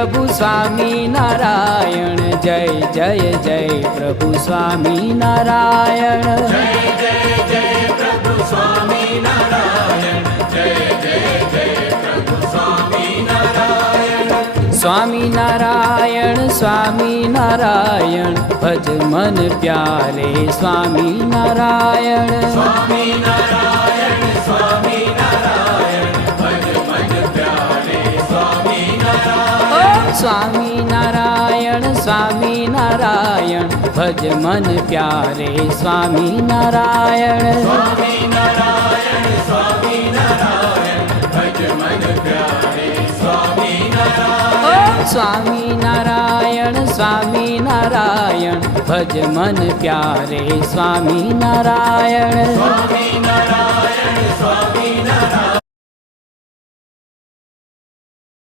प्रभु स्वामी नारायण, जय जय जय प्रभु स्वामी नारायण, जय जय जय प्रभु स्वामी नारायण, जय जय जय प्रभु स्वामी नारायण। स्वामी नारायण स्वामी नारायण, भज मन प्यारे स्वामी नारायण, स्वामी नारायण स्वामी नारायण, भज मन प्यारे स्वामी नारायण। स्वामी नारायण स्वामी नारायण, भज मन प्यारे स्वामी नारायण, स्वामी नारायण स्वामी नारायण, भज मन प्यारे स्वामी नारायण। स्वामी नारायण स्वामी नारायण, भज मन प्यारे स्वामी नारायण, स्वामी नारायण